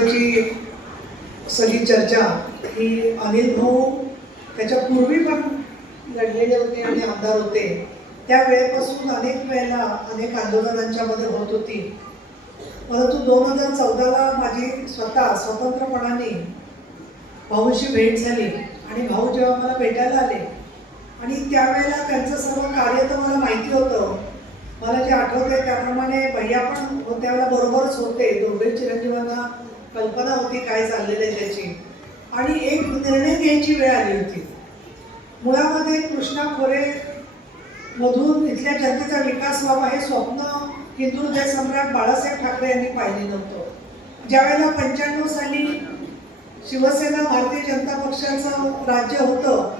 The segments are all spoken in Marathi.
ची सगळी चर्चा ही अनिल भाऊ त्याच्या पूर्वी पण लढलेले होते आणि आमदार होते. त्या वेळेपासून अनेक वेळेला अनेक आंदोलनांच्यामध्ये होत होती. परंतु दोन हजार चौदाला माझी स्वतः स्वतंत्रपणाने भाऊशी भेट झाली आणि भाऊ जेव्हा मला भेटायला आले आणि त्यावेळेला त्यांचं सर्व कार्य तर मला माहिती होतं. मला जे आठवतंय त्याप्रमाणे भैया पण त्यावेळेला बरोबरच होते. दोघे चिरंजीवांना कल्पना होती काय चाललेलं आहे त्याची. आणि एक निर्णय घ्यायची वेळ आली होती. मुळामध्ये कृष्णा खोरे मधून इथल्या जनतेचा विकास व्हावा हे स्वप्न हिंदू हृदय सम्राट बाळासाहेब ठाकरे यांनी पाहिले नव्हतं ज्यावेळेला पंच्याण्णव साली शिवसेना भारतीय जनता पक्षाचं राज्य होतं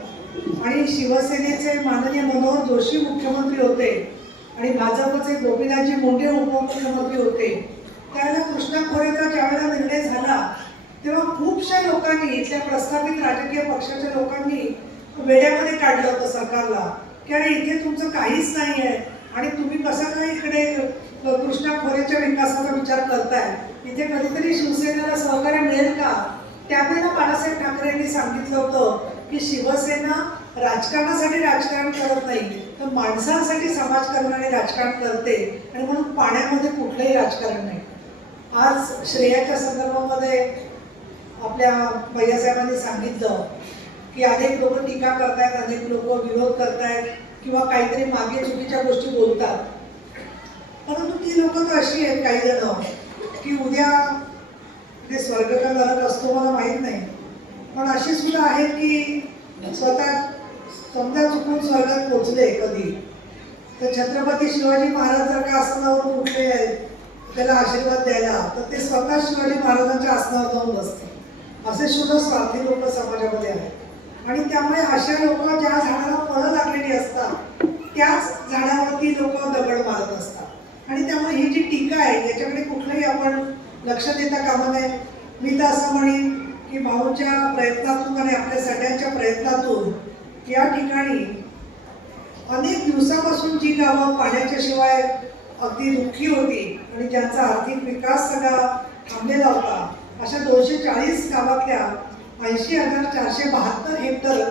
आणि शिवसेनेचे माननीय मनोहर जोशी मुख्यमंत्री होते आणि भाजपचे गोपीनाथजी मुंडे उपमुख्यमंत्री होते त्यावेळेला कृष्णा खोरेचा ज्यावेळेला निर्णय झाला तेव्हा खूपशा लोकांनी इथल्या प्रस्थापित राजकीय पक्षाच्या लोकांनी वेड्यामध्ये काढलं होतं सरकारला. की अरे इथे तुमचं काहीच नाही आहे आणि तुम्ही कसं काय इकडे कृष्णा खोरेच्या विकासाचा विचार करताय? इथे कधीतरी शिवसेनेला सहकार्य मिळेल का? त्यावेळेला बाळासाहेब ठाकरे यांनी सांगितलं होतं की शिवसेना राजकारणासाठी राजकारण करत नाही तर माणसांसाठी समाजकारण आणि राजकारण करते. आणि म्हणून पाण्यामध्ये कुठलंही राजकारण नाही. आज श्रेयाच्या संदर्भामध्ये आपल्या भैयासाहेबांनी सांगितलं की अनेक लोक टीका करतायत अनेक लोक विरोध करतायत किंवा काहीतरी मागे चुकीच्या गोष्टी बोलतात. परंतु ती लोक तर अशी आहेत काही जण की उद्या ते स्वर्ग का नरक असतो मला माहीत नाही. पण अशी सुद्धा आहेत की स्वतः समजा चुकून स्वर्गात पोचले कधी. तर छत्रपती शिवाजी महाराज जर का आसनावरून उठले आहेत त्याला आशीर्वाद द्यायला. तर ते स्वतः शिवाजी महाराजांच्या आसनावर जाऊन बसते असे सुद्धा स्वार्थी लोक समाजामध्ये आहेत. आणि त्यामुळे अशा लोक ज्या झाडाला फळं लागलेली असतात त्याच झाडावरती लोक दगड मारत असतात. आणि त्यामुळे ही जी टीका आहे याच्याकडे कुठलंही आपण लक्ष देता कामा नये. मी तर असं म्हणेन की भाऊच्या प्रयत्नातून आणि आपल्या सगळ्यांच्या प्रयत्नातून या ठिकाणी अनेक दिवसापासून जी गावं पाण्याच्या शिवाय अगदी दुःखी होती आणि ज्यांचा आर्थिक विकास सगळा थांबलेला होता अशा दोनशे चाळीस गावातल्या ऐंशी हजार चारशे बहात्तर हेक्टर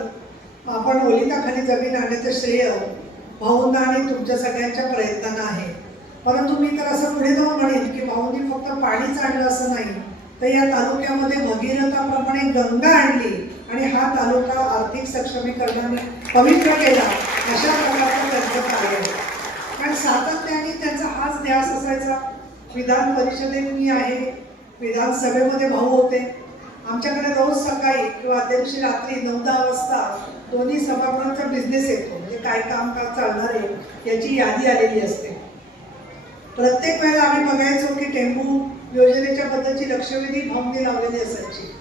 आपण ओलिताखाली जमीन आणण्याचं श्रेय भाऊंना आणि तुमच्या सगळ्यांच्या प्रयत्नांना आहे. परंतु मी तर असं पुढे जाऊन म्हणेन की भाऊंनी फक्त पाणीच आणलं असं नाही तर या तालुक्यामध्ये भगीरथाप्रमाणे गंगा आणली आणि हा तालुका आर्थिक सक्षमीकरणाने पवित्र केला अशा प्रकारचं त्यांचं कार्य कारण सातत्याने त्यांचा हाच ध्यास असायचा. विधान परिषदेत मी आहे? विधानसभेमध्ये भाऊ होते. आमच्याकडे रोज सकाळी किंवा दिवशी रात्री नऊ दहा वाजता दोन्ही सभागृहांचा बिझनेस येतो. म्हणजे काय काम का चालणार आहे याची यादी आलेली असते. प्रत्येक वेळेला आम्ही बघायचो की टेंबू योजनेच्या बद्दलची लक्षवेधी भावनी लावलेली असायची.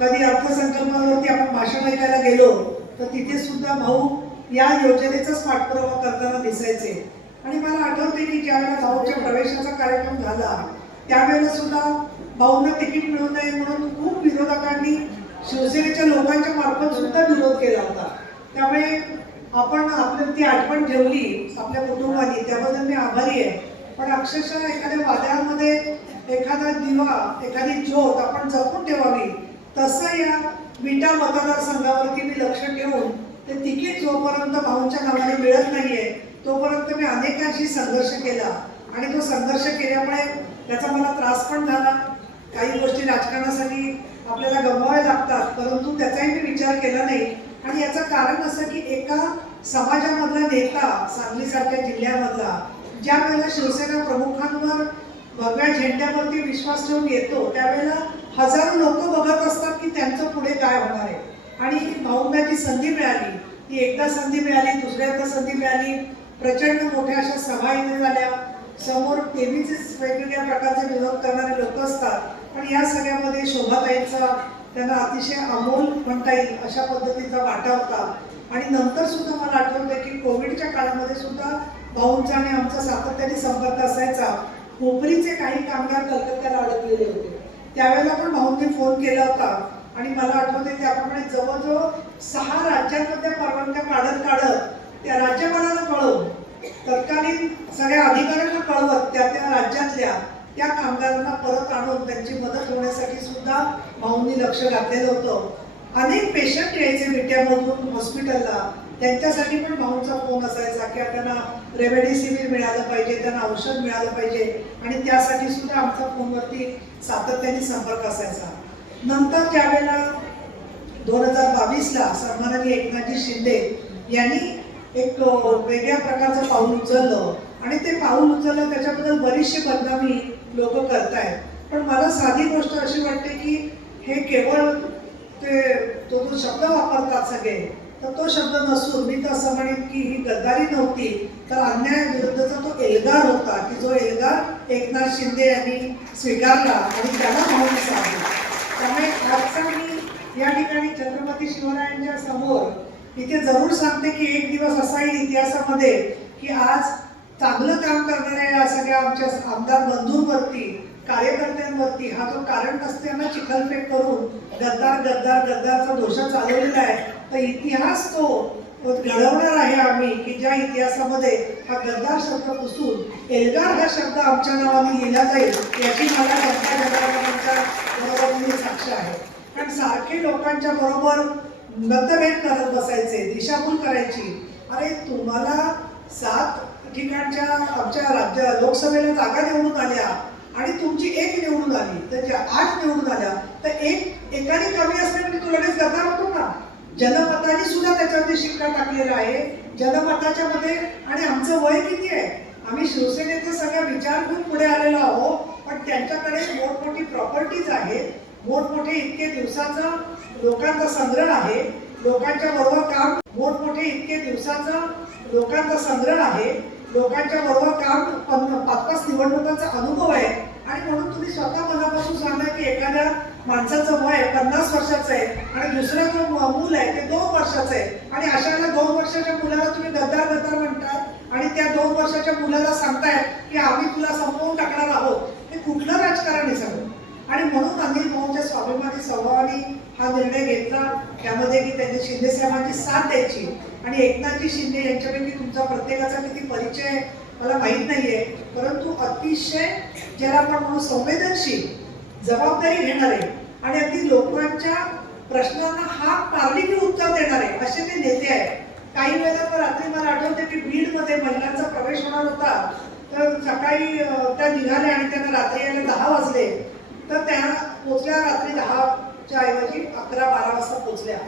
कधी अर्थसंकल्पावरती आपण भाषण ऐकायला गेलो तर तिथे सुद्धा भाऊ या योजनेचाच पाठपुरावा करताना दिसायचे. आणि मला आठवते की ज्यावेळेला भाऊच्या प्रवेशाचा कार्यक्रम झाला त्यावेळेला सुद्धा भाऊंना तिकीट मिळू नये म्हणून खूप विरोधकांनी शिवसेनेच्या लोकांच्या मार्फत सुद्धा विरोध केला होता. त्यामुळे आपण आपली ती आठवण ठेवली आपल्या कुटुंबाने त्याबद्दल मी आभारी आहे. पण अक्षरशः एखाद्या वादळामध्ये एखादा दिवा एखादी ज्योत आपण जपून ठेवावी. तसं या विटा मतदारसंघावरती मी लक्ष ठेवून ते तिकीट जोपर्यंत भाऊंच्या नावाने मिळत नाहीये तोपर्यंत मी अनेकांशी संघर्ष केला. आणि तो संघर्ष केल्यामुळे त्याचा मला त्रास पण झाला. काही गोष्टी राजकारणासाठी आपल्याला गमवाव्या लागतात परंतु त्याचाही मी विचार केला नाही. आणि याचं कारण असं की एका समाजामधला नेता सांगलीसारख्या जिल्ह्यामधला ज्या वेळेला शिवसेना प्रमुखांवर भगव्या झेंड्यावरती विश्वास ठेवून येतो त्यावेळेला हजारो लोक बघत असतात की त्यांचं पुढे काय होणार आहे. आणि भाऊंना जी संधी मिळाली ती एकदा संधी मिळाली दुसऱ्यांदा संधी मिळाली प्रचंड मोठ्या अशा सभा इथे झाल्या. समोर नेहमीच वेगवेगळ्या प्रकारचे विरोध करणारे लोक असतात. पण या सगळ्यामध्ये शोभाताईंचा त्यांना अतिशय अमोल म्हणता येईल अशा पद्धतीचा वाटा होता. आणि नंतर सुद्धा मला आठवतं की कोविडच्या काळामध्ये सुद्धा भाऊंचा आणि आमचा सातत्याने संपर्क असायचा. कोपरीचे काही कामगार कलकत्त्याला अडकलेले होते. त्यावेळेला पण भाऊंनी फोन केला होता. आणि मला आठवते त्याप्रमाणे जवळजवळ सहा राज्यांमधल्या परवानग्या काढत काढत त्या राज्यपालांना कळवून तत्कालीन सगळ्या अधिकाऱ्यांना कळवत त्या त्या राज्यातल्या त्या कामगारांना परत आणून त्यांची मदत होण्यासाठी सुद्धा भाऊंनी लक्ष घातलेलं होतं. अनेक पेशंट यायचे विट्यामधून हॉस्पिटलला त्यांच्यासाठी पण भाऊंचा फोन असायचा की त्यांना रेमडेसिवीर मिळालं पाहिजे त्यांना औषध मिळालं पाहिजे आणि त्यासाठी सुद्धा आमचा फोनवरती सातत्याने संपर्क असायचा. नंतर ज्यावेळेला दोन हजार बावीसला सन्माननीय एकनाथजी शिंदे यांनी एक वेगळ्या प्रकारचं पाऊल उचललं. आणि ते पाऊल उचललं त्याच्याबद्दल बरीचशी बदनामी लोक करतायत. पण मला साधी गोष्ट अशी वाटते की हे केवळ ते तो जो शब्द वापरतात सगळे तर तो शब्द नसून मी तर असं म्हणेन की ही गद्दारी नव्हती तर अन्यायाविरुद्धचा तो एल्गार होता की जो एल्गार एकनाथ शिंदे यांनी स्वीकारला आणि त्याला म्हणून सांगितलं त्यामुळे आजचा मी या ठिकाणी छत्रपती शिवरायांच्या समोर इथे जरूर सांगते की एक दिवस असा येईल इतिहासामध्ये की आज चांगलं काम करणाऱ्या या सगळ्या आमच्या आमदार बंधूंवरती कार्यकर्त्यांवरती हा जो कारण नसताना चिखलफेक करून गद्दार गद्दार गद्दारचा दोषा चालवलेला आहे. तर इतिहास तो घडवणार आहे आम्ही की ज्या इतिहासामध्ये हा गद्दार शब्द पुसून एल्गार हा शब्द आमच्या नावाने लिहिला जाईल याची मला गद्दार जनार्दनांच्या बरोबर साक्ष आहे. कारण सारखे लोकांच्या बरोबर मतभेद करत बसायचे दिशाभूल करायची. अरे तुम्हाला सात ठिकाणच्या आमच्या राज्य लोकसभेला जागा निवडून आल्या आणि तुमची एक निवडून आली तर ज्या आठ निवडून आल्या तर एक एकाने कमी असले म्हणजे तू लगेच गद्दार होतो ना जनमताने सुद्धा त्याच्यावरती शिक्का टाकलेला आहे. जनमताच्या मध्ये आणि आमचं वय किती आहे? आम्ही शिवसेनेचा सगळ्या विचार घेऊन पुढे आलेलो आहोत पण त्यांच्याकडे मोठमोठी प्रॉपर्टीज आहेत. मोठमोठे इतके दिवसाचा लोकांचा संग्रह आहे. लोकांच्या बरोबर काम मोठमोठे इतके दिवसाचा लोकांचा संग्रह आहे. लोकांच्या बरोबर काम पाच पाच निवडणुकांचा अनुभव आहे. आणि म्हणून तुम्ही स्वतः मनापासून सांगा की एखाद्या माणसाचं वय पन्नास वर्षाचं आहे आणि दुसरा जो मूल आहे ते दोन वर्षाचं आहे. आणि अशाला दोन वर्षाच्या मुलाला तुम्ही गद्दार गद्दार म्हणतात. आणि त्या दोन वर्षाच्या मुलाला सांगताय की आम्ही तुला संपवून टाकणार आहोत. हे कुठलं राजकारण आहे सगळं? आणि म्हणून अनिल भाऊच्या स्वाभिमानी स्वभावाने हा निर्णय घेतला. त्यामध्ये की त्यांनी शिंदे साहेबांची साथ द्यायची आणि एकनाथजी शिंदे यांच्यापैकी तुमचा प्रत्येकाचा किती परिचय मला माहीत नाहीये. परंतु अतिशय ज्याला आपण म्हणू संवेदनशील जबाबदारी घेणारे आणि अगदी लोकांच्या प्रश्नांना हा पार्लिकी उत्तर देणारे असे ते नेते आहेत. काही वेळेला तर रात्री मला आठवते की बीडमध्ये महिलांचा प्रवेश होणार होता. तर सकाळी त्या निघाल्या आणि त्यांना रात्री यायला दहा वाजले. तर त्या पोचल्या रात्री दहाच्या ऐवजी अकरा बारा वाजता पोचल्या.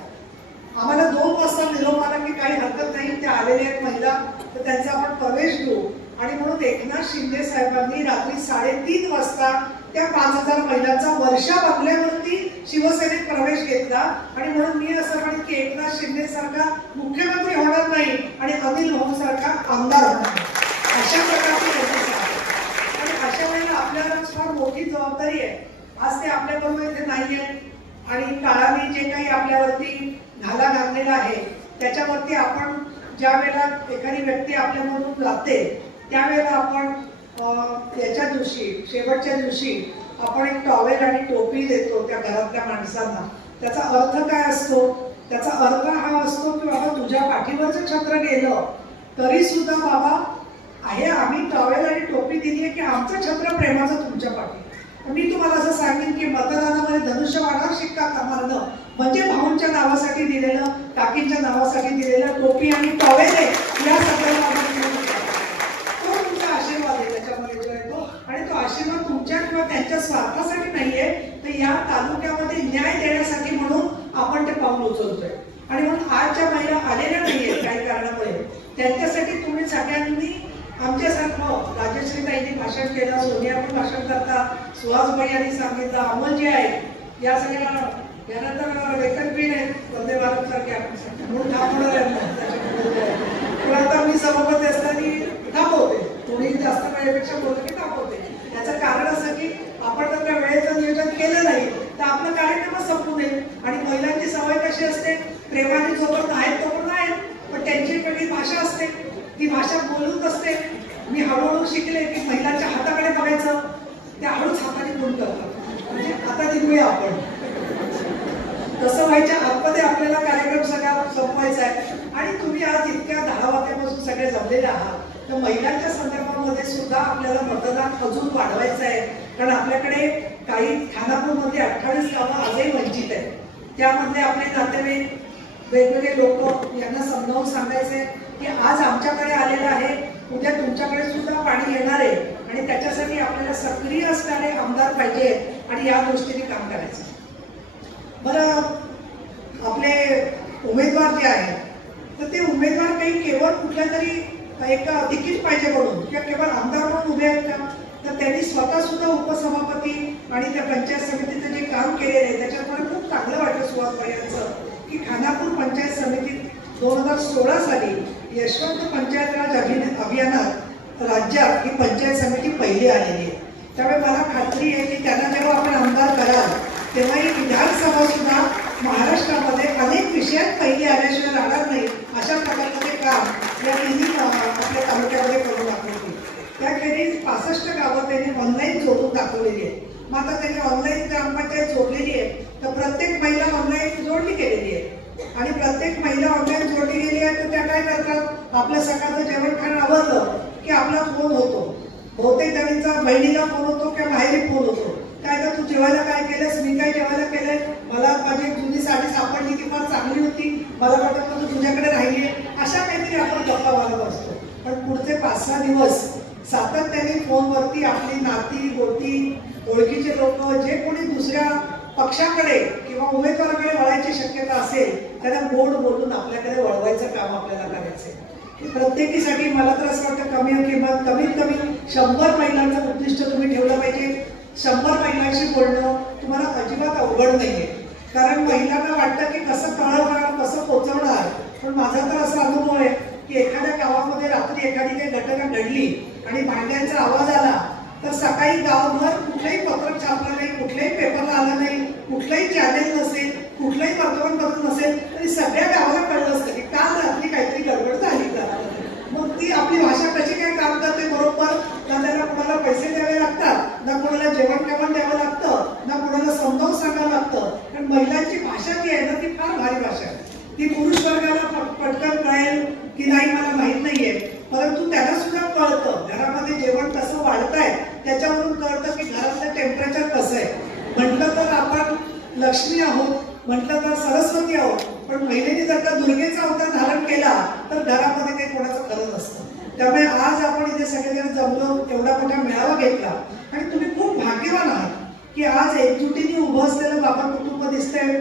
आम्हाला दोन वाजता निरोप आला की काही हरकत नाही त्या आलेल्या आहेत महिला तर त्यांचा आपण प्रवेश घेऊ. आणि म्हणून एकनाथ शिंदे साहेबांनी रात्री साडेतीन वाजता त्या पाच हजार महिलांचा वर्षा बंगल्यावरती शिवसेनेत प्रवेश घेतला. आणि म्हणून मी असं म्हणेन की एकनाथ शिंदे सारखा मुख्यमंत्री होणार नाही आणि अनिल भाऊ सारखा आमदार होणार अशा प्रकारची व्यवस्था अशा वेळेला आपल्याला फार मोठी जबाबदारी आहे. आज ते आपल्याबरोबर इथे नाही आहेत आणि काळाने जे काही आपल्यावरती घाला घातलेला आहे त्याच्यावरती आपण ज्या वेळेला एखादी व्यक्ती आपल्यामधून जाते त्यावेळेला आपण याच्या दिवशी शेवटच्या दिवशी आपण एक टॉवेल आणि टोपी देतो त्या घरातल्या माणसांना. त्याचा अर्थ काय असतो? त्याचा अर्थ हा असतो की बाबा तुझ्या पाठीवरचं छत्र गेलं तरी सुद्धा बाबा आहे आम्ही टॉवेल आणि टोपी दिली आहे की आमचं छत्र प्रेमाचं तुमच्या पाठी. मी तुम्हाला असं सांगेन की मतदानामध्ये धनुष्यबाणावर शिक्का का म्हणजे भाऊंच्या नावासाठी दिलेलं काकींच्या नावासाठी दिलेलं टोपी आणि टॉवेल आहे या सगळ्या तो तुमचा आशीर्वाद आहे त्याच्यामध्ये जो आहे तो. आणि तो आशीर्वाद तुमच्या किंवा त्यांच्या स्वार्थासाठी नाहीये तर या तालुक्यामध्ये न्याय देण्यासाठी म्हणून आपण ते पाऊल उचलतोय. आणि म्हणून आज ज्या महिला आलेल्या नाहीये काही कारणामुळे. त्यांच्यासाठी तुम्ही सगळ्यांनी आमच्यासारखं हो, राजश्रीताईंनी भाषण केलं सोनिया पण भाषण करता सुहासबाई यांनी सांगितलं अमोल जे आहे या सगळ्या यांना तर लेखनबीन आहेत वंदे भारत सारख्या म्हणून थांबवणार आहेत पण आता मी सभापती असताना थांबवते कोणी जास्त वेळेपेक्षा बोललं की थांबवते याचं कारण असं की आपण जर त्या वेळेचं नियोजन केलं नाही तर आपलं कार्यक्रमच संपू नये. आणि महिलांची सवय कशी असते? प्रेमाने जोपर्यंत आहेत तोपर्यंत आहेत पण त्यांची वेगळी भाषा असते. ती भाषा बोलूच असते. मी हळूहळू शिकले की महिलांच्या हाताकडे बघायचं त्या हळूच हाताने फोन करतात म्हणजे आता निघूया आपण. तसं व्हायच्या आतमध्ये आपल्याला कार्यक्रम सगळा संपवायचा आहे. आणि तुम्ही आज इतक्या दहा वाजल्यापासून सगळे जमलेले आहात. तर महिलांच्या संदर्भामध्ये सुद्धा आपल्याला मतदान अजून वाढवायचं आहे. कारण आपल्याकडे काही खानापूरमध्ये अठ्ठावीस गावं आजही वंचित आहेत. त्यामधले आपले नातेवाईक वेगवेगळे लोक यांना समजावून सांगायचे. की आज आमच्याकडे आलेलं आहे उद्या तुमच्याकडे सुद्धा पाणी येणार आहे आणि त्याच्यासाठी आपल्याला सक्रिय असणारे आमदार पाहिजेत आणि या दृष्टीने काम करायचं. बरं आपले उमेदवार जे आहेत तर ते उमेदवार काही केवळ कुठल्या तरी एक तिकीट पाहिजे म्हणून किंवा केवळ आमदार म्हणून उभे आहेत का? तर त्यांनी स्वतः सुद्धा उपसभापती आणि त्या पंचायत समितीचं जे काम केलेलं आहे त्याच्यात मला खूप चांगलं वाटलं सुहास यांचं की खानापूर पंचायत समितीत दोन हजार सोळा साली यशवंत पंचायत राज अभिन अभियानात राज्यात ही पंचायत समिती पहिली आलेली आहे. त्यामुळे मला खात्री आहे की त्यांना जेव्हा आपण आमदार कराल तेव्हा ही विधानसभा सुद्धा महाराष्ट्रामध्ये अनेक विषयात पहिली आल्याशिवाय राहणार नाही अशा प्रकारचं ते काम या तिन्ही आपल्या तालुक्यामध्ये करून दाखवतील त्याखेरीज पासष्ट गावं त्यांनी ऑनलाईन जोडून दाखवलेली आहे मग आता त्यांनी ऑनलाईन ग्रामपंचायत जोडलेली आहे तर प्रत्येक महिला ऑनलाईन जोडली गेलेली आहे. आणि प्रत्येक महिला ऑनलाईन जोडली गेली आहे तर त्या काय आपल्या आपलं सकाळचं जेवण खाणं आवडलं की आपला फोन होतो. बहुतेक त्यांचा बहिणीला फोन होतो किंवा माहेरी फोन होतो. काय तर तू जेवायला काय केलंस? मी काय जेवायला केलंय? मला माझी जुनी साडी सापडली ती फार चांगली होती. मला वाटत तू तुझ्याकडे राहिली. अशा काहीतरी आपण गप्पा मारत असतो. पण पुढचे पाच सहा दिवस सातत्याने फोनवरती आपली नाती गोती ओळखीचे लोक जे कोणी दुसऱ्या पक्षाकडे किंवा उमेदवाराकडे वळायची शक्यता असेल त्यांना गोड बोलून आपल्याकडे वळवायचं काम आपल्याला करायचंय. आहे प्रत्येकीसाठी मला तर असं वाटतं कमी किंमत कमीत कमी शंभर महिलांचं उद्दिष्ट तुम्ही ठेवलं पाहिजे. शंभर महिलांशी बोलणं तुम्हाला अजिबात अवघड नाहीये. कारण महिलांना वाटतं की कसं कळवणार कसं पोचवणार. पण माझा तर असा अनुभव आहे की एखाद्या गावामध्ये रात्री एखादी काही घटना घडली आणि भांड्यांचा आवाज आला तर सकाळी गावभर कुठलंही पत्रक छापलं नाही कुठल्याही पेपरला आलं नाही कुठलंही चॅनेल नसेल कुठलंही वर्तमानपत्र नसेल तरी सगळ्या गावाला कळलं असतं की काल रात्री काहीतरी गडबड झाली. ती आपली भाषा कशी काय काम करते बरोबर ना त्याला कुणाला पैसे द्यावे लागतात ना कुणाला जेवण जेवण द्यावं लागतं ना कुणाला समजावून सांगावं लागतं. कारण महिलांची भाषा जी आहे ना ती फार भारी भाषा आहे. ती पुरुष वर्गाला पटकन कळेल की नाही मला माहीत नाहीये. परंतु त्याला सुद्धा कळतं घरामध्ये जेवण कसं वाढतंय त्याच्यावरून कळतं की घरातलं टेम्परेचर कसं आहे. म्हटलं तर आपण लक्ष्मी आहोत म्हटलं तर सरस्वती आहोत पण महिलेने जर का दुर्गेचा अवतार धारण केला तर घरामध्ये काही कोणाचं खरं नसतं. त्यामुळे आज आपण इथे सगळेजण जमलो एवढा मोठा मेळावा घेतला. आणि तुम्ही खूप भाग्यवान आहात की आज एकजुटीने उभं असलेलं बाबा कुटुंब दिसतंय.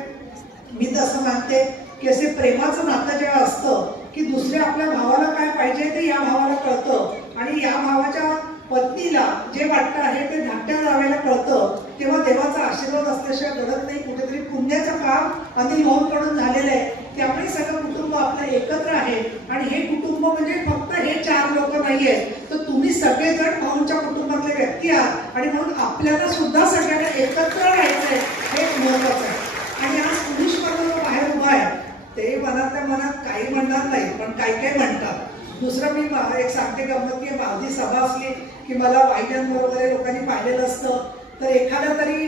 मी तसं मानते की असे प्रेमाचं नातं जेव्हा असतं की दुसऱ्या आपल्या भावाला काय पाहिजे ते या भावाला कळतं. आणि या भावाच्या पत्नीला जे वाटतं आहे ते धाकट्या जावेला कळतं. तेव्हा देवाचा आशीर्वाद असल्याशिवाय घडत नाही. कुठेतरी पुण्याचं काम अनिल भाऊकडून झालेलं आहे. त्यामुळे सगळं कुटुंब आपलं एकत्र आहे. आणि हे कुटुंब म्हणजे फक्त हे चार लोक नाहीये तर तुम्ही सगळेजण भाऊंच्या कुटुंबातले व्यक्ती आहात. आणि म्हणून आपल्याला सुद्धा सगळ्यांना एकत्र राहायचंय हे महत्वाचं आहे. आणि आज पुरुष वर्ग बाहेर उभा आहे ते मनातल्या मनात काही म्हणणार नाही पण काही काही म्हणतात. दुसरं मी एक सांगते गमत की माझी सभा असली की मला वाहिन्यांवर वगैरे लोकांनी पाहिलेलं असतं. तर एखादा तरी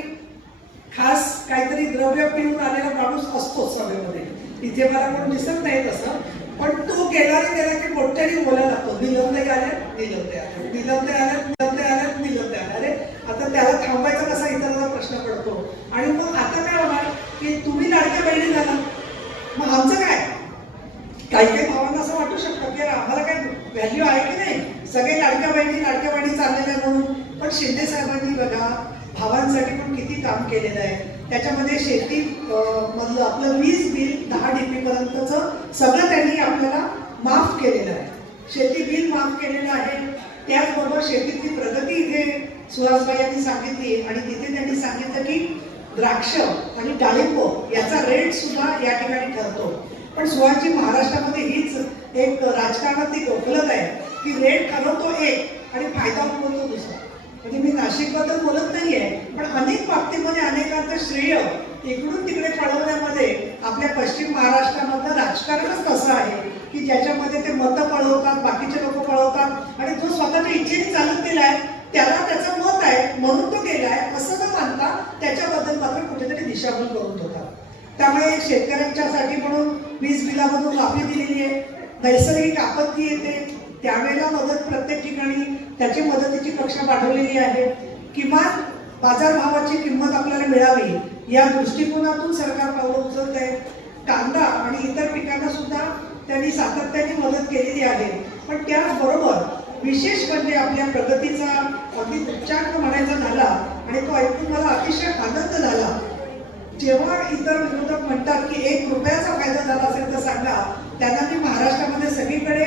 खास काहीतरी द्रव्य पिऊन आलेला माणूस असतो सभेमध्ये. इथे मला कोण दिसत नाही तसं पण तो गेला गेला की मोठ्याने बोलायला लागतो. निलंबे आले निलंबे आले निलंबे आले निलंबे आले निलंबे आले अरे आता त्याला थांबायचा कसा इतरांना प्रश्न पडतो? आणि मग आता काय होणार? की तुम्ही लाडक्या बहिणी झाला. मग आमचं काय? काही काही भावांना असं वाटू शकतं की आम्हाला काय व्हॅल्यू आहे की नाही? सगळे लाडक्या बहिणी लाडक्या बहिणी चाललेल्या म्हणून. पण शिंदे साहेबांनी बघा भावांसाठी पण किती काम केलेलं आहे. त्याच्यामध्ये शेती मधलं आपलं वीज बिल दहा डीपी पर्यंतचं सगळं त्यांनी आपल्याला माफ केलेलं आहे. शेती बिल माफ केलेलं आहे. त्याचबरोबर शेतीतली प्रगती इथे सुहासबाई यांनी सांगितली आणि तिथे त्यांनी सांगितलं की द्राक्ष आणि डाळिंब याचा रेट सुद्धा या ठिकाणी ठरतो. पण सुहासजी महाराष्ट्रामध्ये हीच एक राजकारणात ती डोकलत आहे की रेट ठरवतो एक आणि फायदा होतो दुसरा. म्हणजे मी नाशिकबद्दल बोलत नाहीये पण अनेक बाबतीमध्ये अनेकांचं श्रेय इकडून तिकडे पळवण्यामध्ये आपल्या पश्चिम महाराष्ट्रामधलं राजकारणच तसं आहे की ज्याच्यामध्ये ते मतं पळवतात बाकीचे लोक पळवतात आणि जो स्वतःच्या इच्छेने चालत गेलाय त्याला त्याचं मत आहे म्हणून तो गेलाय असं न मानता त्याच्याबद्दल मात्र कुठेतरी दिशाभूल करून होता त्यामुळे शेतकऱ्यांच्यासाठी म्हणून वीज बिलामधून माफी दिलेली आहे नैसर्गिक आपत्ती येते त्यावेळेला मदत प्रत्येक ठिकाणी त्याची मदतीची कक्षा पाठवलेली आहे. किमान बाजारभावाची किंमत आपल्याला मिळावी या दृष्टिकोनातून सरकार पावलं उचलत आहे. कांदा आणि इतर पिकांना सुद्धा त्यांनी सातत्याने मदत केलेली आहे. पण त्याचबरोबर विशेष म्हणजे आपल्या प्रगतीचा अगदी उच्चांक म्हणायचा झाला आणि तो ऐकून मला अतिशय आनंद झाला. जेव्हा इतर विरोधक म्हणतात की एक रुपयाचा फायदा झाला असेल तर सांगा त्यांना मी महाराष्ट्रामध्ये सगळीकडे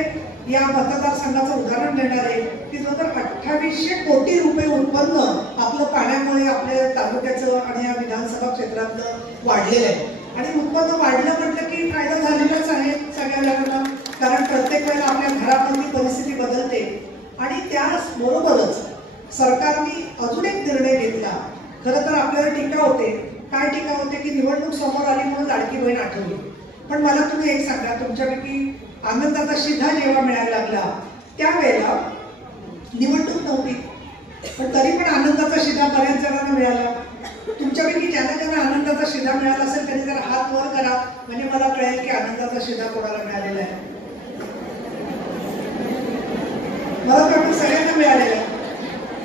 या मतदारसंघाचं उदाहरण देणार आहे. की जो अठ्ठावीसशे कोटी रुपये उत्पन्न आपलं पाण्यामुळे आपल्या तालुक्याचं आणि या विधानसभा क्षेत्रातलं वाढलेलं आहे. आणि उत्पन्न वाढलं म्हटलं की फायदा झालेलाच आहे सगळ्या जणांना कारण प्रत्येक वेळेला आपल्या घरातली परिस्थिती बदलते. आणि त्याच बरोबरच सरकारने अजून एक निर्णय घेतला. खरं तर आपल्याला टीका होते. काय टीका होते की निवडणूक समोर आली म्हणून लाडकी बहीण आठवली. पण मला तुम्ही एक सांगा. तुमच्यापैकी आनंदाचा शिधा जेव्हा मिळायला लागला त्यावेळेला निवडणूक नव्हती. पण तरी पण आनंदाचा शिधा बऱ्याच जणांना मिळाला. तुमच्यापैकी ज्यांना ज्यांना आनंदाचा शिधा मिळाला असेल त्यांनी जरा हात वर करा. म्हणजे मला कळेल की आनंदाचा शिधा कोणाला मिळालेला आहे. मला वाटतं सगळ्यांना मिळालेला आहे.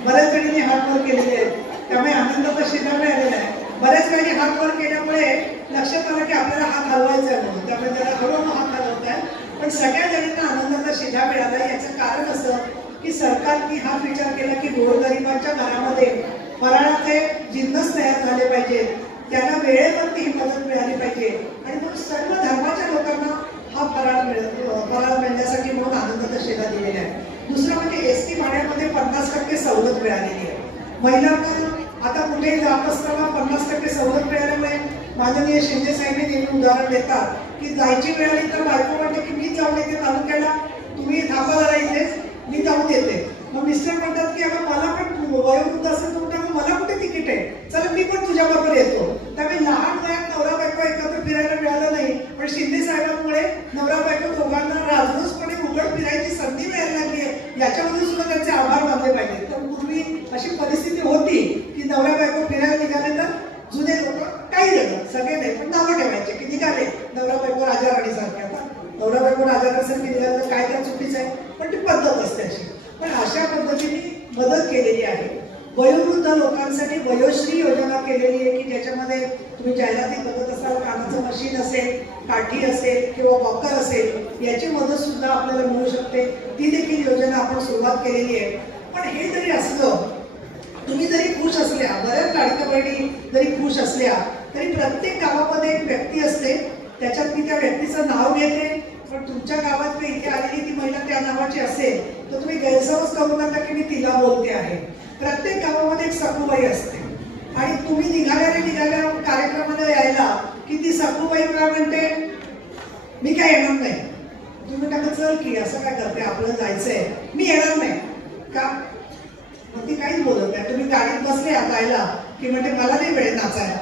बऱ्याच जणींनी हात वर केलेले आहेत. त्यामुळे आनंदाचा शिधा मिळालेला आहे. बऱ्याच वेळी हात वर केल्यामुळे लक्षात आलं की आपल्याला हात हलवायचा आहे म्हणून. त्यामुळे त्याला हळूहळू हात हलवत आहे पण सगळ्या जणांना आनंदाचा शिधा मिळाला. याचं कारण असं की सरकारने हा विचार केला की गोरगरिबांच्या घरामध्ये फराळाचे जिन्नस तयार झाले पाहिजेत त्यांना वेळेवरती ही मदत मिळाली पाहिजे. आणि मग सर्व धर्माच्या लोकांना हा फराळ मिळ फराळ मिळण्यासाठी म्हणून आनंदाचा शिधा दिलेला आहे. दुसरं म्हणजे एस टी भाड्यामध्ये पन्नास टक्के सवलत मिळालेली आहे. महिलांना आता कुठेही जात असताना पन्नास टक्के सवलत मिळाल्यामुळे माननीय शिंदे साहेबांनी नेहमी उदाहरण देतात की जायची मिळाली तर बायको म्हणते इथे तालुक्याला तुम्ही थांबा जरा इथेच मी जाऊन येते. मग मिस्टर म्हणतात की अगं मला पण वयोवृद्ध असेल तर "मग मला कुठे तिकीट आहे? चला मी पण तुझ्याबरोबर येतो. त्यामुळे लहान वयात नवरा बायको एकत्र फिरायला मिळालं नाही पण शिंदे साहेबांमुळे नवरा बायको दोघांना राजरोसपणे उघड फिरायची संधी मिळायला लागली आहे. याच्यामध्ये सुद्धा त्यांचे आभार मानले पाहिजे तर पूर्वी अशी परिस्थिती होती की नवरा बायको फिरायला निघाले तर जुने लोक काही जण सगळे नाही पण नावं ठेवायचे की निघाले. नवरा बायको राजा राणी नवरा कोण राजा राणी तर काय काय चुकीचं आहे पण ती पद्धत असते अशी. पण अशा पद्धतीने मदत केलेली आहे. वयोवृद्ध लोकांसाठी वयोश्री योजना केलेली आहे की ज्याच्यामध्ये तुम्ही जाहिराती बघत असाल कानाचं मशीन असेल काठी असेल किंवा वॉकर असेल याची मदत सुद्धा आपल्याला मिळू शकते. ती देखील योजना आपण सुरुवात केलेली आहे. पण हे जरी असलं तुम्ही जरी खुश असल्या बऱ्याच लाडक्या बहिणी जरी खुश असल्या तरी प्रत्येक गावामध्ये एक व्यक्ती असते त्याच्यात मी त्या व्यक्तीचं नाव घेते पण तुमच्या गावात काही इथे आलेली ती महिला त्या नावाची असेल तर तुम्ही गैरसमज करू नका की मी तिला बोलते आहे. प्रत्येक गावामध्ये एक सखूबाई असते. आणि तुम्ही निघाल्याने निघाल्या कार्यक्रमाला यायला की ती सखूबाई काय म्हणते? मी काय येणार नाही. तुम्ही टाका चल की असं काय करते? आपलं जायचंय. मी येणार नाही. का? मग ती काहीच बोलत नाही. तुम्ही गाडीत बसले जायला की म्हणते मला नाही वेळ नाचायला.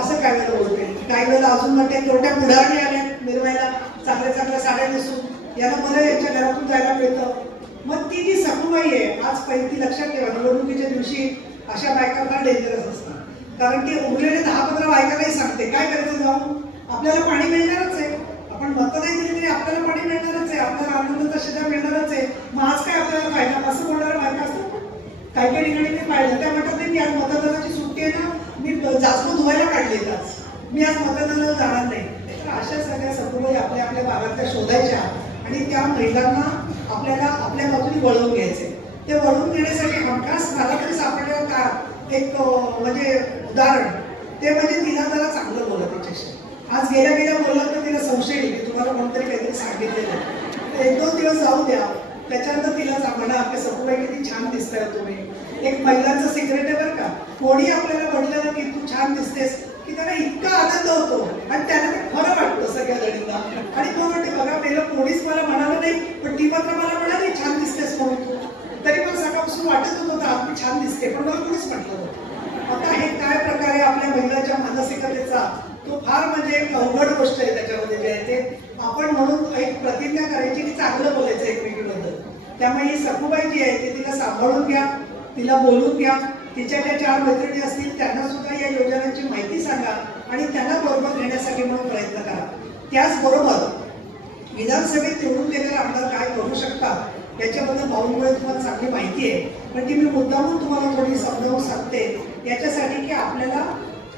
असं काय वेळेला बोलते? काही वेळेला अजून म्हणते तोट्या पुढारणी मिरवायला निर्वायला चांगल्या चांगल्या साड्या नेसून यांना बरं यांच्या घरातून जायला मिळतं. मग ती जी सखूबाई आहे आज पहिली ती लक्षात ठेवा निवडणुकीच्या दिवशी अशा बायका फार डेंजरस असतात. कारण ती उरलेले दहा पंधरा बायकालाही सांगते. काय करायचं जाऊन? आपल्याला पाणी मिळणारच आहे. आपण मत नाही दिली तरी आपल्याला पाणी मिळणारच आहे. आपल्याला आनंदाचा शिधा मिळणारच आहे. मग आज काय आपल्याला फायदा? असं बोलणाऱ्या बायका असतात. काही काही ठिकाणी मी पाहिलं. त्या म्हणतात नाही, मी आज मतदानाची सुट्टी आहे ना. मी जास्त धुवायला काढली आज. मी आज मतदानाला जाणार नाही. अशा सगळ्या सखुबाई आपल्या आपल्या भागातल्या शोधायच्या आणि त्या महिलांना आपल्याला आपल्या बाजूने वळवून घ्यायचे. ते वळवून घेण्यासाठी हमखास मला तरी सापडलेलं का एक म्हणजे उदाहरण. ते म्हणजे तिला जरा चांगलं बोला त्याच्याशी आज गेल्या गेल्या बोललं तर तिला संशय येईल. तुम्हाला कोणतरी काहीतरी सांगितलेलं एक दोन दिवस जाऊ द्या. त्याच्यानंतर तिला सांगणार आपल्या सखुबाई किती छान दिसताय तुम्ही. एक महिलांचं सिक्रेट आहे बरं का. कोणी आपल्याला म्हटलं ना की तू छान दिसतेस की त्यांना इतका आनंद होतो. आणि त्यांना ते खरं वाटतं सगळ्या जणींना आणि तो म्हणते बघा पहिलं कोणीच मला म्हणालं नाही पण ती मात्र मला म्हणाली छान दिसतेस म्हणून तू. तरी पण सकाळपासून वाटत होतं होतं आपण छान दिसते. पण मला कोणीच म्हटलं नव्हतं. आता हे काय प्रकारे आपल्या महिलाच्या मानसिकतेचा तो फार म्हणजे एक अवघड गोष्ट आहे त्याच्यामध्ये जे आहे ते. आपण म्हणून एक प्रतिज्ञा करायची की चांगलं बोलायचं एकमेकीबद्दल. त्यामुळे ही सखूबाई जी आहे ती तिला सांभाळून घ्या तिला बोलून घ्या. तिच्या ज्या चार मैत्रिणी असतील त्यांना सुद्धा या योजनांची माहिती सांगा आणि त्यांना बरोबर घेण्यासाठी म्हणून प्रयत्न करा. त्याचबरोबर विधानसभेत निवडून गेलेले आमदार काय करू शकतात याच्याबद्दल भाऊमुळे तुम्हाला चांगली माहिती आहे. पण ती मी मुद्दामून तुम्हाला थोडी समजावून सांगते. याच्यासाठी की आपल्याला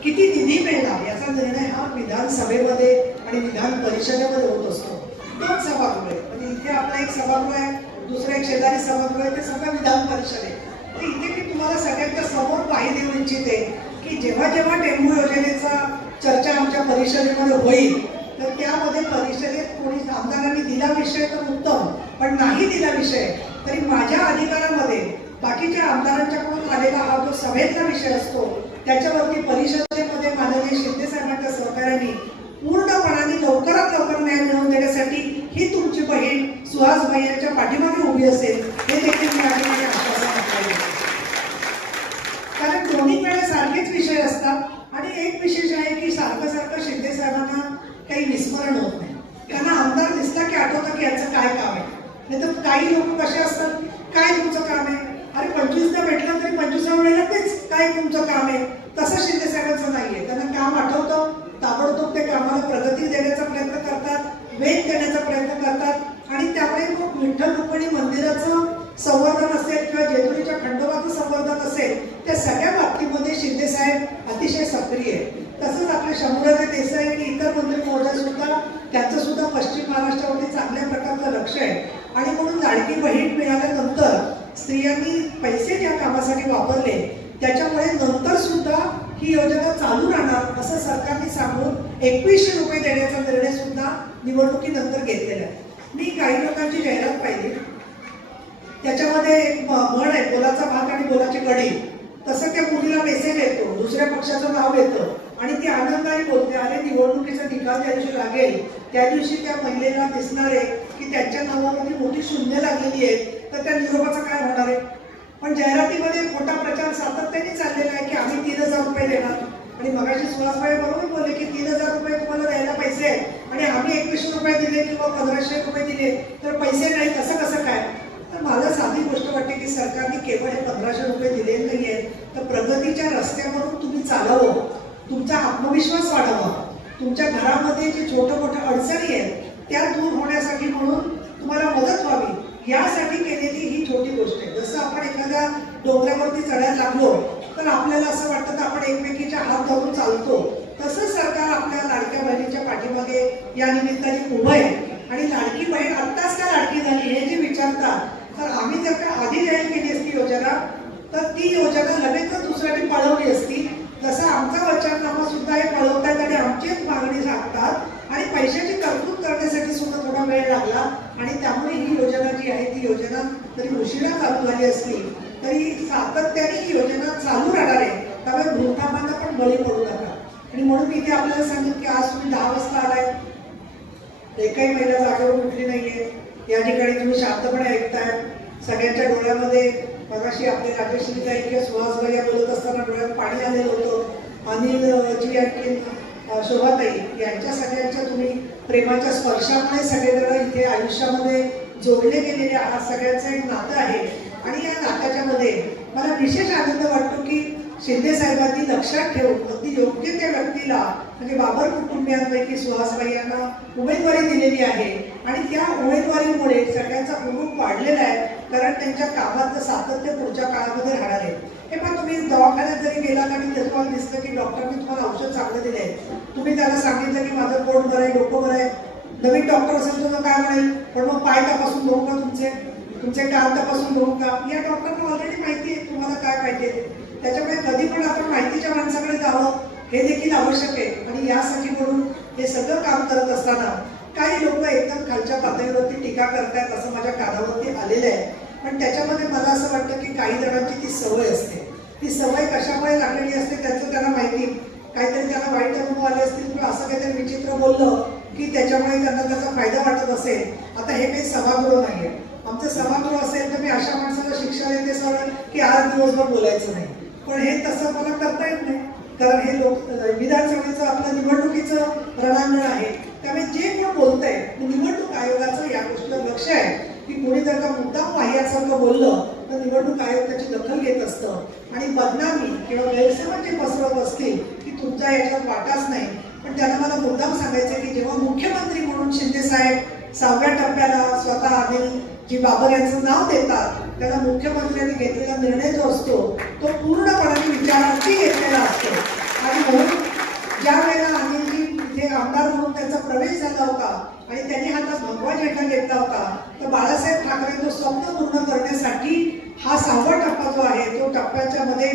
किती निधी मिळणार याचा निर्णय हा विधानसभेमध्ये आणि विधान परिषदेमध्ये होत असतो. दोन सभागृह आहे म्हणजे इथे आपला एक सभागृह आहे दुसरं एक शेजारी सभागृह आहे ते सगळं विधान परिषद आहे. तर इथे मी तुम्हाला सगळ्यांच्या समोर पाहिजे म्हणजे देऊ इच्छिते की जेव्हा जेव्हा टेंबू योजनेचा चर्चा आमच्या परिषदेमध्ये होईल तर त्यामध्ये परिषदेत कोणी आमदारांनी दिला विषय तर उत्तम पण नाही दिला विषय तरी माझ्या अधिकारामध्ये बाकीच्या आमदारांच्याकडून आलेला हा जो सभेतला विषय असतो त्याच्यावरती परिषदेमध्ये माननीय शिंदे साहेबांच्या सहकार्याने पूर्णपणाने लवकरात लवकर न्याय मिळवून देण्यासाठी ही तुमची बहीण सुहास यांच्या पाठीमागे उभी असेल हे देखील मी या ठिकाणी आश्वासन देते. कारण दोन्ही वेळा सारखेच विषय असतात आणि एक विशेष आहे की सारखं सारखं शिंदे साहेबांना काही विस्मरण होत नाही त्यांना आमदार दिसला की आठवतं की याचं काय काम आहे नाही तर काही लोक कसे असतात काय तुमचं काम आहे अरे पंचवीसदा भेटलं तरी पंचवीसा वेळेला तेच काय तुमचं काम आहे तसं शिंदे साहेबांचं नाहीये त्यांना काम आठवतं ताबडतोब ते कामाला प्रगती देण्याचा प्रयत्न करतात वेग देण्याचा प्रयत्न करतात आणि त्यामुळे मग विठ्ठल रुक्मिणी मंदिराचं संवर्धन असेल किंवा जेजुरीच्या खंडोबाचं संवर्धन असेल त्या सगळ्या बाबतीमध्ये शिंदे साहेब अतिशय सक्रिय आहे तसंच आपले शंभूराजे देसाई आणि इतर मंत्री महोदय सुद्धा त्यांचं सुद्धा पश्चिम महाराष्ट्रावरती चांगल्या प्रकारचं लक्ष आहे आणि म्हणून लाडकी बहीण मिळाल्यानंतर स्त्रियांनी पैसे ज्या कामासाठी वापरले त्याच्यामुळे नंतर सुद्धा ही योजना चालू राहणार असं सरकारने सांगून एकवीसशे रुपये देण्याचा निर्णय सुद्धा निवडणुकीनंतर घेतलेला आहे. मी काही लोकांची जाहिरात पाहिली. त्याच्यामध्ये एक म्हण आहे बोलाचा भात आणि बोलाची कढी तसं त्या मुलीला मेसेज येतो दुसऱ्या पक्षाचं नाव येतं आणि ती आनंदाने बोलते अरे निवडणुकीचा निकाल त्या दिवशी लागेल त्या दिवशी त्या महिलेला दिसणार आहे की त्यांच्या नावामध्ये मोठी शून्य लागलेली आहे तर त्या निरोपाचा काय होणार आहे? पण जाहिरातीमध्ये मोठा प्रचार सातत्याने चाललेला आहे की आम्ही तीन हजार रुपये देणार. आणि मगाशी सुहासबाई बरोबर बोलले की तीन हजार रुपये तुम्हाला द्यायला पैसे आहेत. आणि आम्ही एकवीसशे रुपये दिले किंवा पंधराशे रुपये दिले तर पैसे नाही कसं कसं काय? तर मला साधी गोष्ट वाटते की सरकारने केवळ हे पंधराशे रुपये दिले नाहीये. तर प्रगतीच्या रस्त्यावरून तुम्ही चालावं. तुमचा आत्मविश्वास वाढावा. तुमच्या घरामध्ये जे छोट्या मोठ्या अडचणी आहेत त्या दूर होण्यासाठी म्हणून तुम्हाला मदत व्हावी. यासाठी केलेली ही छोटी गोष्ट आहे. जसं आपण एखाद्या डोंगरावरती चढायला लागलो तर आपल्याला असं वाटतं तर आपण एकमेकीच्या हात धरून चालतो. तसंच सरकार आपल्या लाडक्या बहिणीच्या पाठीमागे या निमित्ताने उभं आहे. आणि लाडकी बहीण आत्ताच का लाडकी झाली हे जे विचारतात तर आम्ही जर का आधी जाहीर केली असती योजना तर ती योजना लगेचच दुसऱ्याने पळवली असती. तसं आमचा वचननामा सुद्धा हे पळवतात आणि आमचीच मागणी सांगतात. आणि पैशाची तरतूद करण्यासाठी सुद्धा थोडा वेळ लागला. आणि त्यामुळे ही योजना जी आहे ती योजना जरी उशिरा चालू झाली असली तरी सातत्याने ही योजना चालू राहणार आहे. त्यामुळे भूतामांना पण बळी पडू नका. आणि म्हणून मी इथे आपल्याला सांगितलं की आज तुम्ही दहा वाजता आलाय. एकही महिला जागेवर उठली नाहीये. या ठिकाणी तुम्ही शांतपणे ऐकताय. सगळ्यांच्या डोळ्यामध्ये मगाशी आपले राजेश्री ताई किंवा सुहास भैया बोलत असताना डोळ्यात पाणी आलेलं होतं. अनिल जी आणखी शोभाताई यांच्या सगळ्यांच्या तुम्ही प्रेमाच्या स्पर्शामुळे सगळेजण इथे आयुष्यामध्ये जोडले गेलेले हा सगळ्यांचं एक नातं आहे. आणि या नात्याच्या मध्ये मला विशेष आनंद वाटतो की शिंदे साहेबांनी लक्षात ठेवून अगदी योग्य त्या व्यक्तीला म्हणजे बाबर कुटुंबियांपैकी सुहासबाई यांना उमेदवारी दिलेली आहे. आणि त्या उमेदवारीमुळे सगळ्यांचा प्रमुख वाढलेला आहे कारण त्यांच्या कामाचं सातत्य पुढच्या काळामध्ये राहणार आहे. हे पण तुम्ही दवाखान्यात जरी गेलात आणि ते तुम्हाला दिसतं की डॉक्टरने तुम्हाला औषध चांगलं दिलं आहे तुम्ही त्याला सांगितलं की माझं पोट बरं आहे डोकं बरं आहे. नवीन डॉक्टर असेल तर काय म्हणेल? पण मग पाय तपासून दोन का तुमचे? तुमचे काल तपासून दोन का? या डॉक्टरना ऑलरेडी माहिती आहे तुम्हाला काय पाहिजे ते. त्याच्यामुळे कधी पण आपण माहितीच्या माणसाकडे जावं हे देखील आवश्यक आहे. आणि यासाठी म्हणून हे सगळं काम करत असताना काही लोक एकदम खालच्या पातळीवरती टीका करतायत असं माझ्या कानावरती आलेलं आहे. पण त्याच्यामध्ये मला असं वाटतं की काही जणांची ती सवय असते. ती सवय कशामुळे लागलेली असते त्याचं त्यांना माहिती. काहीतरी त्यांना वाईट अनुभव आले असतील किंवा असं काहीतरी विचित्र बोललं की त्याच्यामुळे त्यांना त्याचा फायदा वाटत असेल. आता हे काही सभागृह नाहीये. आमचं सभागृह असेल तर मी अशा माणसाला शिक्षा देते सर की आज दिवसभर बोलायचं नाही. पण हे तसं मला करता येत नाही. कारण हे लोक विधानसभेचं आपलं निवडणुकीचं रणांगण आहे. त्यामुळे जे कोण बोलत आहे निवडणूक आयोगाचं या गोष्टीला लक्ष आहे. की कोणी जर का मुद्दाम वाह्यासारखं बोललं तर निवडणूक आयोग त्याची दखल घेत असतं. आणि बदनामी किंवा गैरसमज जे पसरवत असतील की तुमचा याच्यात वाटाच नाही. पण त्यांना मला मुद्दाम सांगायचं की जेव्हा मुख्यमंत्री म्हणून शिंदे साहेब सहाव्या टप्प्याला स्वतः आदिल जी बाबर यांचं नाव देतात त्याला मुख्यमंत्र्यांनी घेतलेला निर्णय जो असतो तो पूर्णपणे विचारार्थी घेतलेला असतो. आणि म्हणून ज्या वेळेला अनिलजी इथे आमदार म्हणून त्यांचा प्रवेश झाला होता आणि त्यांनी हातात भगवा झेंडा घेतला होता तर बाळासाहेब ठाकरे तो स्वप्न पूर्ण करण्यासाठी हा सहावा टप्पा जो आहे तो टप्प्याच्या मध्ये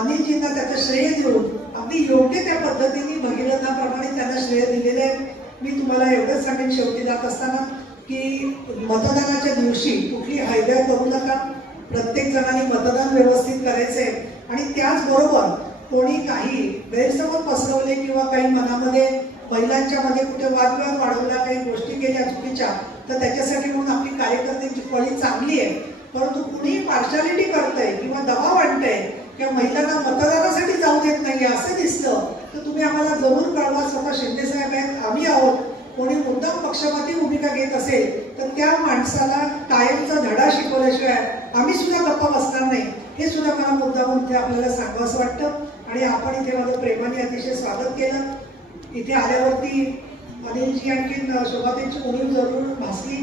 अनिलजींना त्याचं श्रेय देऊन अगदी योग्य त्या पद्धतीने भगीरथाप्रमाणे त्यांना श्रेय दिलेले आहे. मी तुम्हाला एवढंच सांगेन शेवटी जात असताना की मतदानाच्या दिवशी कुठली हायद्या करू नका. प्रत्येक जणांनी मतदान व्यवस्थित करायचंय. आणि त्याचबरोबर कोणी काही गैरसमज पसरवले किंवा काही मनामध्ये महिलांच्या मध्ये कुठे वादविवाद वाढवला काही गोष्टी केल्या चुकीच्या तर त्याच्यासाठी म्हणून आपली कार्यकर्त्यांची फळी चांगली आहे. परंतु कुणी पार्शालिटी करतंय किंवा दबाव आणतंय किंवा महिलांना मतदानासाठी जाऊ देत नाही असं दिसतं तर तुम्ही आम्हाला जरूर कळवा. स्वतः शिंदे साहेब आहेत आम्ही आहोत. कोणी मुद्दाम पक्षपाती भूमिका घेत असेल तर त्या माणसाला कायमचा धडा शिकवल्याशिवाय आम्ही सुद्धा गप्पा बसणार नाही. हे सुद्धा मला मुद्दाम इथे आपल्याला सांगावं असं वाटतं. आणि आपण इथे माझं प्रेमाने अतिशय स्वागत केलं. इथे आल्यावरती अनिलजी आणखीन शोभाताईंची उणीव जरूर भासली.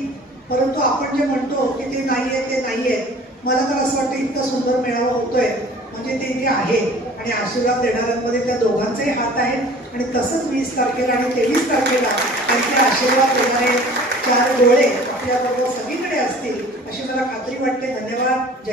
परंतु आपण जे म्हणतो की ते नाही आहे ते नाही आहे मला तर असं वाटतं इतकं सुंदर मेळावा होतोय. म्हणजे ते इथे आहे. आणि आशीर्वाद देणाऱ्यांमध्ये त्या दोघांचेही हात आहेत. आणि तसंच वीस तारखेला आणि तेवीस तारखेला त्यांचे आशीर्वाद देणारे चार डोळे आपल्याबरोबर सगळीकडे असतील अशी मला खात्री वाटते. धन्यवाद.